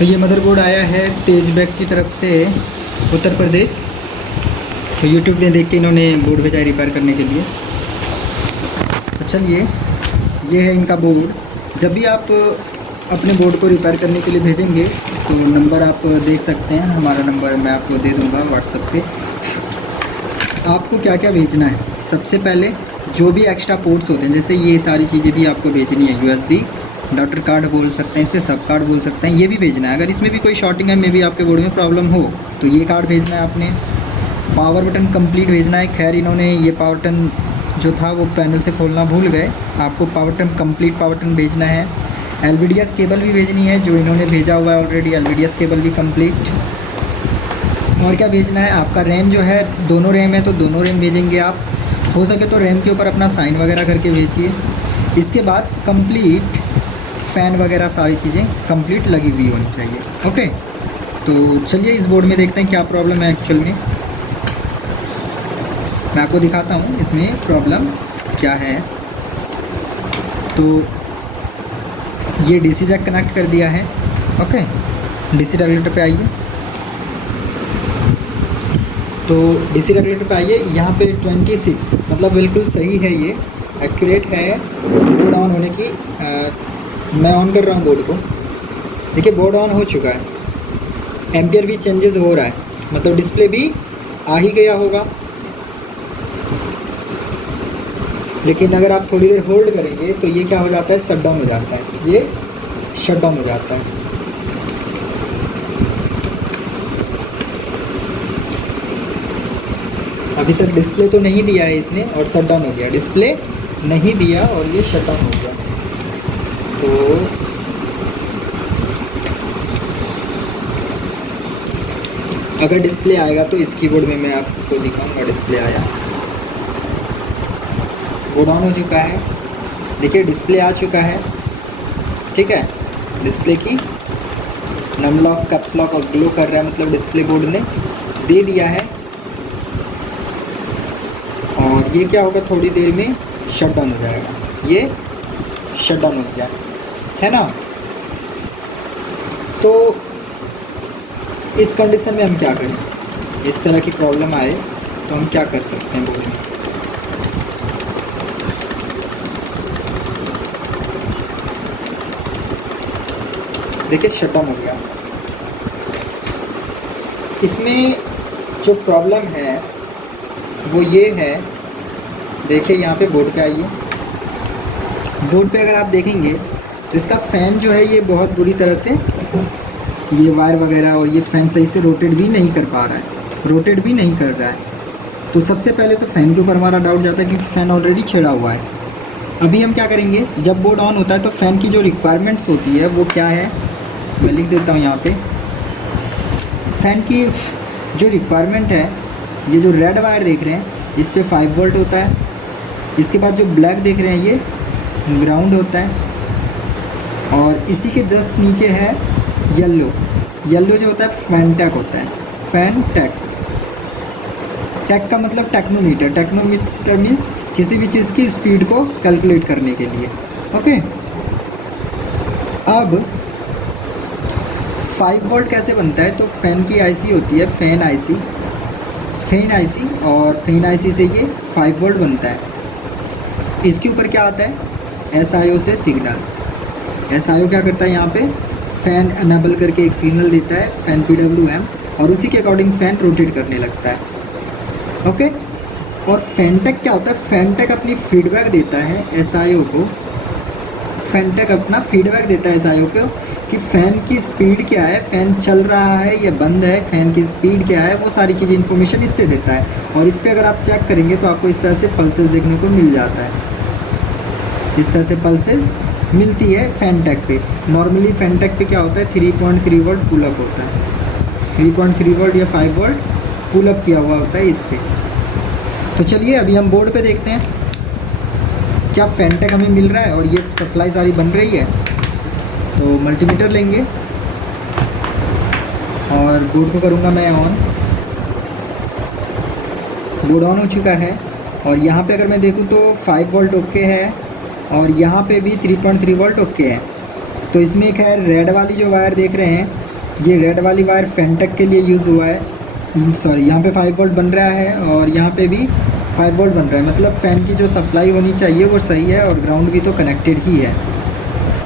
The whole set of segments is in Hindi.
तो ये मदरबोर्ड आया है तेज बैग की तरफ से उत्तर प्रदेश। तो यूट्यूब में देख के इन्होंने बोर्ड भेजा है रिपेयर करने के लिए। तो चलिए, ये है इनका बोर्ड। जब भी आप अपने बोर्ड को रिपेयर करने के लिए भेजेंगे तो नंबर आप देख सकते हैं, हमारा नंबर मैं आपको दे दूंगा व्हाट्सएप पे। आपको क्या क्या भेजना है, सबसे पहले जो भी एक्स्ट्रा पोर्ट्स होते हैं, जैसे ये सारी चीज़ें भी आपको भेजनी है। यूएसबी डॉक्टर कार्ड बोल सकते हैं, इसे सब कार्ड बोल सकते हैं, ये भी भेजना है। अगर इसमें भी कोई शॉर्टिंग है, में भी आपके बोर्ड में प्रॉब्लम हो तो ये कार्ड भेजना है आपने। पावर बटन कंप्लीट भेजना है। खैर इन्होंने ये पावर बटन जो था वो पैनल से खोलना भूल गए, आपको power button complete power button भेजना है। एलवीडीएस केबल भी भेजनी है, जो इन्होंने भेजा हुआ है ऑलरेडी, एलवीडीएस केबल भी कंप्लीट। और क्या भेजना है, आपका रैम जो है, दोनों रैम है तो दोनों रैम भेजेंगे आप। हो सके तो रैम के ऊपर अपना साइन वगैरह करके भेजिए। इसके बाद कंप्लीट फ़ैन वगैरह सारी चीज़ें कंप्लीट लगी हुई होनी चाहिए। ओके, तो चलिए इस बोर्ड में देखते हैं क्या प्रॉब्लम है एक्चुअल में। मैं आपको दिखाता हूँ इसमें प्रॉब्लम क्या है। तो ये डीसी जैक कनेक्ट कर दिया है। ओके, डीसी रेगुलेटर पे आइए। तो डीसी रेगुलेटर पे आइए, यहाँ पे 26 मतलब बिल्कुल सही है, ये एक्यूरेट है बोर्ड ऑन होने की। मैं ऑन कर रहा हूँ बोर्ड को, देखिए बोर्ड ऑन हो चुका है। एम्पियर भी चेंजेस हो रहा है, मतलब डिस्प्ले भी आ ही गया होगा। लेकिन अगर आप थोड़ी देर होल्ड करेंगे तो ये क्या हो जाता है, शट डाउन हो जाता है, ये शट डाउन हो जाता है। अभी तक डिस्प्ले तो नहीं दिया है इसने और शट डाउन हो गया, डिस्प्ले नहीं दिया और ये शट डाउन हो गया। तो अगर डिस्प्ले आएगा तो इस कीबोर्ड में मैं आपको दिखाऊंगा। डिस्प्ले आया, बोर्ड ऑन हो चुका है, देखिए डिस्प्ले आ चुका है। ठीक है, डिस्प्ले की नम लॉक, कैप्स लॉक और ग्लो कर रहा है, मतलब डिस्प्ले बोर्ड ने दे दिया है। और ये क्या होगा, थोड़ी देर में शट डाउन हो जाएगा। ये शट डाउन हो गया है ना। तो इस कंडीशन में हम क्या करें, इस तरह की प्रॉब्लम आए तो हम क्या कर सकते हैं बोर्ड में। देखिए शट डाउन हो गया। इसमें जो प्रॉब्लम है वो ये है, देखिए यहाँ पे बोर्ड पे आइए। बोर्ड पे अगर आप देखेंगे तो इसका फ़ैन जो है ये बहुत बुरी तरह से, ये वायर वगैरह और ये फ़ैन सही से रोटेट भी नहीं कर पा रहा है, रोटेट भी नहीं कर रहा है। तो सबसे पहले तो फ़ैन के ऊपर हमारा डाउट जाता है क्योंकि फ़ैन ऑलरेडी छेड़ा हुआ है। अभी हम क्या करेंगे, जब बोर्ड ऑन होता है तो फ़ैन की जो रिक्वायरमेंट्स होती है वो क्या है, मैं लिख देता हूँ यहाँ पे। फ़ैन की जो रिक्वायरमेंट है, ये जो रेड वायर देख रहे हैं इस पे 5 वोल्ट होता है। इसके बाद जो ब्लैक देख रहे हैं ये ग्राउंड होता है। और इसी के जस्ट नीचे है येलो, येलो जो होता है फैन टैक होता है। फैन टैक, टैक का मतलब टेक्नोमीटर, टेक्नोमीटर मीन्स किसी भी चीज़ की स्पीड को कैलकुलेट करने के लिए। ओके, अब 5 वोल्ट कैसे बनता है, तो फ़ैन की आईसी होती है फ़ैन आईसी, फ़ैन आईसी, और फ़ैन आईसी से ये 5 वोल्ट बनता है। इसके ऊपर क्या आता है, एसआईओ से सिग्नल। एसआईओ क्या करता है, यहाँ पे फ़ैन अनेबल करके एक सिग्नल देता है, फ़ैन PWM, और उसी के अकॉर्डिंग फ़ैन रोटेट करने लगता है। ओके, और फ़ैन टैक क्या होता है, फ़ैन टैक अपनी फीडबैक देता है एसआईओ को। फ़ैन टैक अपना फीडबैक देता है एसआईओ को कि फ़ैन की स्पीड क्या है, फ़ैन चल रहा है या बंद है, फ़ैन की स्पीड क्या है, वो सारी चीज़ इन्फॉर्मेशन इससे देता है। और इस पे अगर आप चेक करेंगे तो आपको इस तरह से पल्सेस देखने को मिल जाता है, इस तरह से पल्सेस मिलती है फ़ैन टैक पे। नॉर्मली फ़ैन टैक पे क्या होता है, 3.3 वोल्ट पुल अप होता है, 3.3 वोल्ट या 5 वोल्ट पुल अप किया हुआ होता है इस पे। तो चलिए अभी हम बोर्ड पे देखते हैं क्या फ़ैन टैक हमें मिल रहा है और ये सप्लाई सारी बन रही है। तो मल्टीमीटर लेंगे और बोर्ड को करूँगा मैं ऑन। बोर्ड ऑन हो चुका है और यहाँ पे अगर मैं देखूँ तो 5 वोल्ट ओके है और यहाँ पे भी 3.3 वोल्ट ओके है। तो इसमें खैर रेड वाली जो वायर देख रहे हैं ये रेड वाली वायर फेंटेक के लिए यूज़ हुआ है, सॉरी यहाँ पे 5 वोल्ट बन रहा है और यहाँ पे भी 5 वोल्ट बन रहा है, मतलब फ़ैन की जो सप्लाई होनी चाहिए वो सही है और ग्राउंड भी तो कनेक्टेड ही है।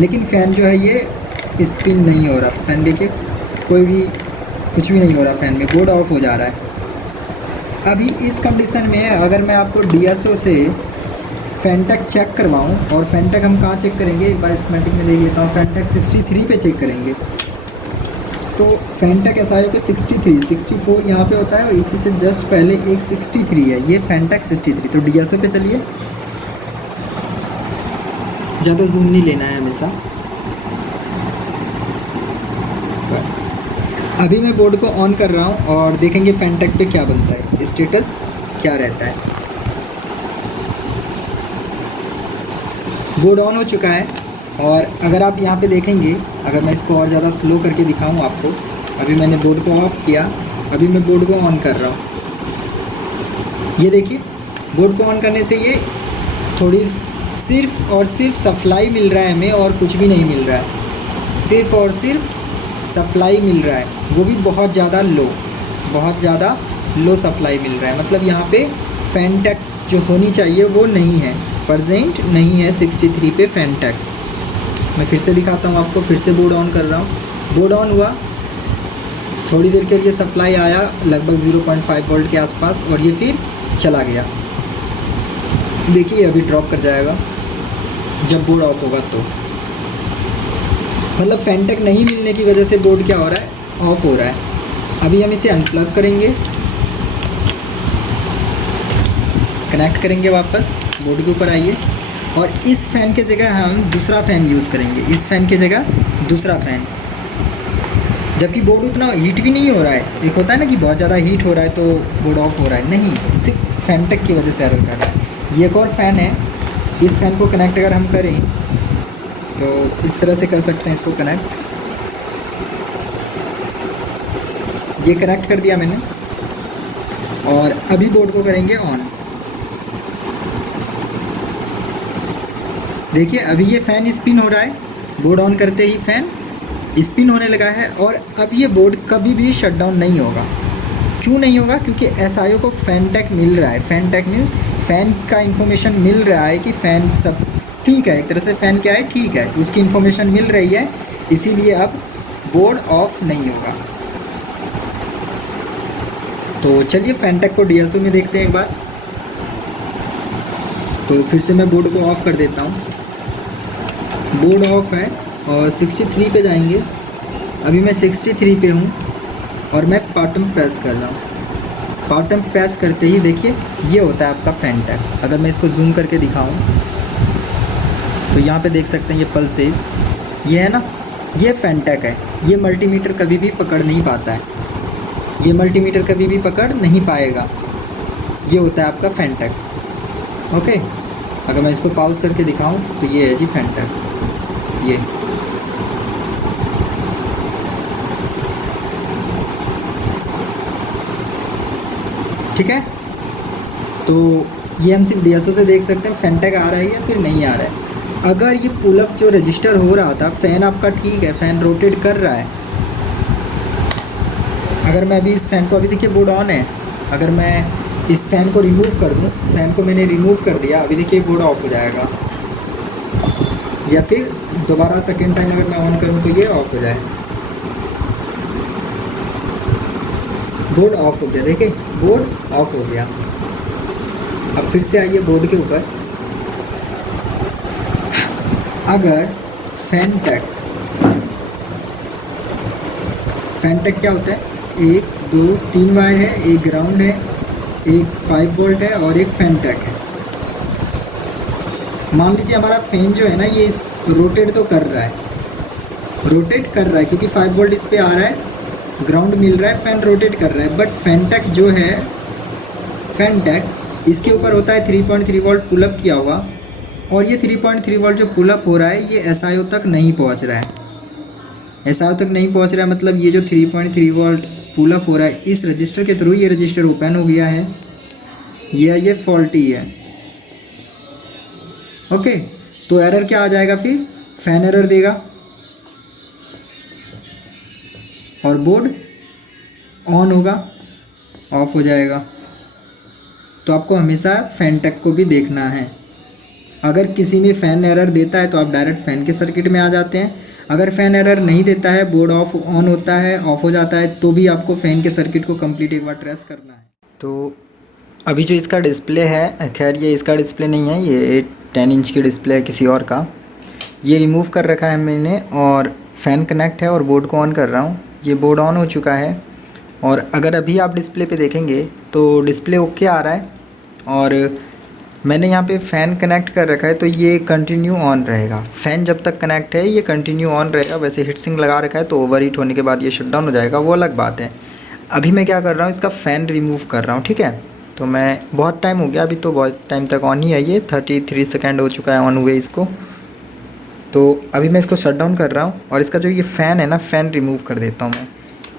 लेकिन फ़ैन जो है ये स्पिन नहीं हो रहा। फ़ैन देखिए कोई भी कुछ भी नहीं हो रहा, फ़ैन में बोर्ड ऑफ हो जा रहा है। अभी इस कंडीशन में अगर मैं आपको DSO से फेंटेक चेक करवाऊँ, और फेंटेक हम कहाँ चेक करेंगे, एक बार स्कीमेटिक में देख लेता हूँ। फेंटेक 63 पे चेक करेंगे, तो फेंटेक SIO के 63, 64 यहाँ पे होता है और इसी से जस्ट पहले एक 63 है, ये फेंटेक 63। तो DSO पे चलिए, ज़्यादा जूम नहीं लेना है हमेशा, बस। अभी मैं बोर्ड को ऑन कर रहा हूँ और देखेंगे फेंटेक पे क्या बनता है, स्टेटस क्या रहता है। बोर्ड ऑन हो चुका है और अगर आप यहाँ पे देखेंगे, अगर मैं इसको और ज़्यादा स्लो करके दिखाऊँ आपको, अभी मैंने बोर्ड को ऑफ किया, अभी मैं बोर्ड को ऑन कर रहा हूँ। ये देखिए बोर्ड को ऑन करने से ये थोड़ी सिर्फ और सिर्फ सप्लाई मिल रहा है हमें और कुछ भी नहीं मिल रहा है, सिर्फ और सिर्फ सप्लाई मिल रहा है, वो भी बहुत ज़्यादा लो, बहुत ज़्यादा लो सप्लाई मिल रहा है। मतलब यहाँ पे फेंटेक जो होनी चाहिए वो नहीं है, प्रेजेंट नहीं है 63 पे फेंटेक। मैं फिर से दिखाता हूँ आपको, फिर से बोर्ड ऑन कर रहा हूँ। बोर्ड ऑन हुआ, थोड़ी देर के लिए सप्लाई आया लगभग 0.5 वोल्ट के आसपास और ये फिर चला गया। देखिए अभी ड्रॉप कर जाएगा जब बोर्ड ऑफ होगा तो, मतलब फेंटेक नहीं मिलने की वजह से बोर्ड क्या हो रहा है, ऑफ हो रहा है। अभी हम इसे अनप्लग करेंगे, कनेक्ट करेंगे वापस, बोर्ड के ऊपर आइए और इस फ़ैन के जगह हम दूसरा फ़ैन यूज़ करेंगे, इस फ़ैन के जगह दूसरा फ़ैन, जबकि बोर्ड उतना हीट भी नहीं हो रहा है। एक होता है ना कि बहुत ज़्यादा हीट हो रहा है तो बोर्ड ऑफ हो रहा है, नहीं, सिर्फ फेंटेक की वजह से एरर कर रहा है। ये एक और फ़ैन है, इस फ़ैन को कनेक्ट अगर हम करें तो इस तरह से कर सकते हैं इसको कनेक्ट। ये कनेक्ट कर दिया मैंने और अभी बोर्ड को करेंगे ऑन। देखिए अभी ये फ़ैन स्पिन हो रहा है, बोर्ड ऑन करते ही फ़ैन स्पिन होने लगा है और अब ये बोर्ड कभी भी शटडाउन नहीं होगा। क्यों नहीं होगा? क्योंकि SIO को फेंटेक मिल रहा है। फेंटेक मीन्स फ़ैन का इन्फॉर्मेशन मिल रहा है कि फ़ैन सब ठीक है, एक तरह से फ़ैन क्या है, ठीक है, उसकी इन्फॉर्मेशन मिल रही है, इसीलिए अब बोर्ड ऑफ नहीं होगा। तो चलिए फेंटेक को DSO में देखते हैं एक बार। तो फिर से मैं बोर्ड को ऑफ़ कर देता हूँ, बोर्ड ऑफ है और 63 पे जाएंगे। अभी मैं 63 पे हूँ और मैं बटन प्रेस कर रहा हूँ। बटन प्रेस करते ही देखिए ये होता है आपका फेंटेक। अगर मैं इसको जूम करके दिखाऊँ तो यहाँ पे देख सकते हैं ये पल्सेस, ये है ना, ये फेंटेक है। ये मल्टीमीटर कभी भी पकड़ नहीं पाता है, ये मल्टीमीटर कभी भी पकड़ नहीं पाएगा। ये होता है आपका फेंटेक। ओके, अगर मैं इसको पॉज करके दिखाऊं तो ये है जी फेंटेक। ये ठीक है, तो ये हम सिर्फ DSO से देख सकते हैं फेंटेक आ रहा है या फिर नहीं आ रहा है। अगर ये पुलअप जो रजिस्टर हो रहा था, फ़ैन आपका ठीक है, फ़ैन रोटेट कर रहा है। अगर मैं अभी इस फ़ैन को, अभी देखिए बोर्ड ऑन है, अगर मैं इस फ़ैन को रिमूव कर दूँ, फ़ैन को मैंने रिमूव कर दिया, अभी देखिए बोर्ड ऑफ हो जाएगा। या फिर दोबारा सेकेंड टाइम अगर मैं ऑन करूँ तो ये ऑफ हो जाए। बोर्ड ऑफ हो गया, देखिए बोर्ड ऑफ हो गया। अब फिर से आइए बोर्ड के ऊपर। अगर फेंटेक क्या होता है, 1 2 3 वायर है, एक ग्राउंड है, एक 5 वोल्ट है और एक फेंटेक है। मान लीजिए हमारा फैन जो है ना, ये रोटेट तो कर रहा है, रोटेट कर रहा है क्योंकि 5 वोल्ट इस पे आ रहा है, ग्राउंड मिल रहा है, फ़ैन रोटेट कर रहा है। बट फेंटेक जो है, फेंटेक इसके ऊपर होता है 3.3 वोल्ट पुलअप किया हुआ, और ये 3.3 वोल्ट जो पुलअप हो रहा है ये SIO तक नहीं पहुंच रहा है। SIO तक नहीं पहुंच रहा है, मतलब ये जो 3.3 वोल्ट पुलअप हो रहा है इस रजिस्टर के थ्रू, ये रजिस्टर ओपन हो गया है, ये फॉल्टी है। ओके, तो एरर क्या आ जाएगा, फिर फैन एरर देगा। और बोर्ड ऑन होगा, ऑफ हो जाएगा। तो आपको हमेशा फ़ैन टेक को भी देखना है। अगर किसी में फ़ैन एरर देता है तो आप डायरेक्ट फ़ैन के सर्किट में आ जाते हैं। अगर फ़ैन एरर नहीं देता है, बोर्ड ऑफ ऑन होता है, ऑफ हो जाता है, तो भी आपको फ़ैन के सर्किट को कंप्लीट एक बार ट्रेस करना है। तो अभी जो इसका डिस्प्ले है, खैर ये इसका डिस्प्ले नहीं है, ये 10 इंच की डिस्प्ले है किसी और का। ये रिमूव कर रखा है मैंने और फ़ैन कनेक्ट है और बोर्ड को ऑन कर रहा हूँ। ये बोर्ड ऑन हो चुका है और अगर अभी आप डिस्प्ले पे देखेंगे तो डिस्प्ले ओके आ रहा है और मैंने यहाँ पे फ़ैन कनेक्ट कर रखा है तो ये कंटिन्यू ऑन रहेगा। फ़ैन जब तक कनेक्ट है ये कंटिन्यू ऑन रहेगा। वैसे हीट सिंक लगा रखा है तो ओवर हीट होने के बाद ये शट डाउन हो जाएगा, वो अलग बात है। अभी मैं क्या कर रहा हूँ, इसका फ़ैन रिमूव कर रहा हूँ, ठीक है। तो मैं बहुत टाइम हो गया, अभी तो बहुत टाइम तक ऑन ही है, ये 33 सेकेंड हो चुका है ऑन हुए इसको। तो अभी मैं इसको शट डाउन कर रहा हूँ और इसका जो ये फ़ैन है ना, फ़ैन रिमूव कर देता हूँ मैं।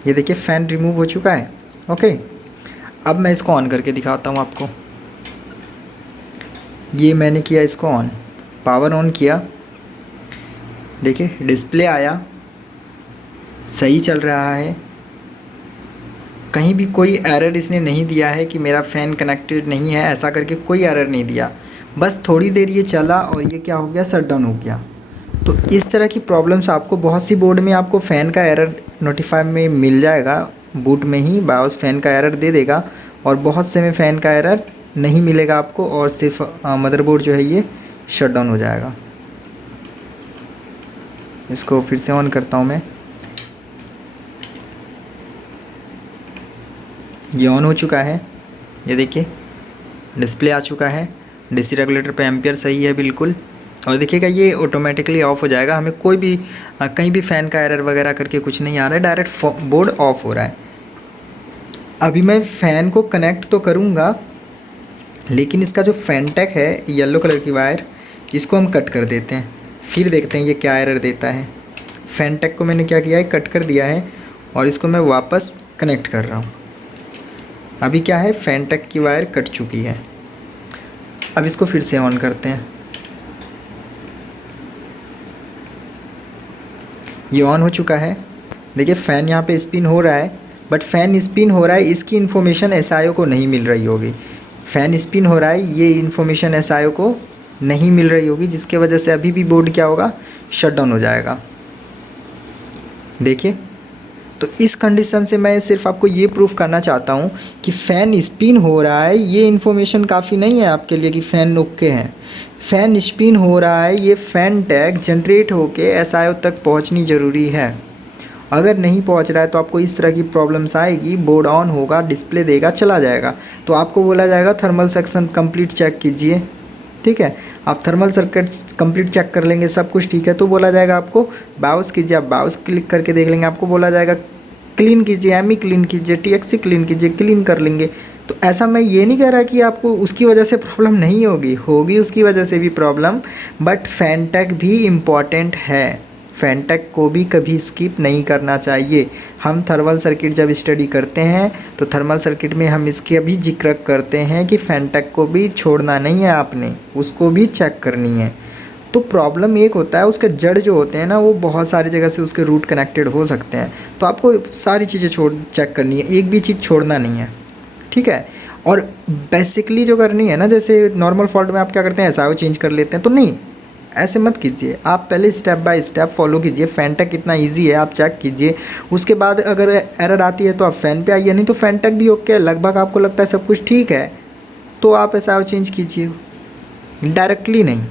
ये देखिए फ़ैन रिमूव हो चुका है। ओके, अब मैं इसको ऑन करके दिखाता हूँ आपको। ये मैंने किया इसको ऑन, पावर ऑन किया, देखिए डिस्प्ले आया, सही चल रहा है। कहीं भी कोई एरर इसने नहीं दिया है कि मेरा फ़ैन कनेक्टेड नहीं है, ऐसा करके कोई एरर नहीं दिया। बस थोड़ी देर ये चला और ये क्या हो गया, शट डाउन हो गया। तो इस तरह की प्रॉब्लम्स आपको बहुत सी बोर्ड में आपको फ़ैन का एरर नोटिफाई में मिल जाएगा, बूट में ही बायोस फ़ैन का एरर दे देगा और बहुत से में फ़ैन का एरर नहीं मिलेगा आपको और सिर्फ मदरबोर्ड जो है ये शट डाउन हो जाएगा। इसको फिर से ऑन करता हूँ मैं। ये ऑन हो चुका है, ये देखिए डिस्प्ले आ चुका है। डीसी रेगुलेटर पे एम्पियर सही है बिल्कुल और देखिएगा ये ऑटोमेटिकली ऑफ़ हो जाएगा। हमें कोई भी कहीं भी फ़ैन का एरर वगैरह करके कुछ नहीं आ रहा है, डायरेक्ट बोर्ड ऑफ हो रहा है। अभी मैं फ़ैन को कनेक्ट तो करूँगा लेकिन इसका जो फ़ैन टेक है येलो कलर की वायर, इसको हम कट कर देते हैं, फिर देखते हैं ये क्या एरर देता है। फ़ैन टेक को मैंने क्या किया है, कट कर दिया है और इसको मैं वापस कनेक्ट कर रहा हूँ। अभी क्या है, फ़ैन टेक की वायर कट चुकी है। अब इसको फिर से ऑन करते हैं। ये ऑन हो चुका है, देखिए फ़ैन यहाँ पे स्पिन हो रहा है, बट फ़ैन स्पिन हो रहा है इसकी इन्फॉर्मेशन एसआईओ को नहीं मिल रही होगी। फ़ैन स्पिन हो रहा है ये इन्फॉर्मेशन एसआईओ को नहीं मिल रही होगी, जिसके वजह से अभी भी बोर्ड क्या होगा, शट डाउन हो जाएगा। देखिए, तो इस कंडीशन से मैं सिर्फ आपको ये प्रूफ करना चाहता हूँ कि फ़ैन स्पिन हो रहा है, ये इन्फॉर्मेशन काफ़ी नहीं है आपके लिए कि फ़ैन ओके है। फ़ैन स्पिन हो रहा है, ये फ़ैन टैग जनरेट होके एसआईओ तक पहुँचनी ज़रूरी है। अगर नहीं पहुंच रहा है तो आपको इस तरह की प्रॉब्लम्स आएगी, बोर्ड ऑन होगा, डिस्प्ले देगा, चला जाएगा, तो आपको बोला जाएगा थर्मल सेक्शन कंप्लीट चेक कीजिए, ठीक है। आप थर्मल सर्किट कंप्लीट चेक कर लेंगे, सब कुछ ठीक है, तो बोला जाएगा आपको बायोस कीजिए। आप बायोस क्लिक करके देख लेंगे, आपको बोला जाएगा क्लीन कीजिए, एमई क्लीन कीजिए, टीएक्सी क्लीन कीजिए, क्लीन कर लेंगे। तो ऐसा मैं ये नहीं कह रहा कि आपको उसकी वजह से प्रॉब्लम नहीं होगी उसकी वजह से भी प्रॉब्लम, बट फ़ैन टेक भी इम्पॉर्टेंट है। फ़ैन टेक को भी कभी स्किप नहीं करना चाहिए। हम थर्मल सर्किट जब स्टडी करते हैं तो थर्मल सर्किट में हम इसके भी जिक्र करते हैं कि फ़ैन टेक को भी छोड़ना नहीं है, आपने उसको भी चेक करनी है। तो प्रॉब्लम एक होता है, उसके जड़ जो होते हैं ना, वो बहुत सारी जगह से उसके रूट कनेक्टेड हो सकते हैं, तो आपको सारी चीज़ें चेक करनी है, एक भी चीज़ छोड़ना नहीं है, ठीक है। और बेसिकली जो करनी है ना, जैसे नॉर्मल फॉल्ट में आप क्या करते हैं, एसआईओ चेंज कर लेते हैं, तो नहीं, ऐसे मत कीजिए। आप पहले स्टेप बाय स्टेप फॉलो कीजिए। फ़ैन टेक कितना इजी है आप चेक कीजिए, उसके बाद अगर एरर आती है तो आप फ़ैन पे आइए, नहीं तो फ़ैन टेक भी ओके है, लगभग आपको लगता है सब कुछ ठीक है, तो आप एसआईओ चेंज कीजिए, डायरेक्टली नहीं।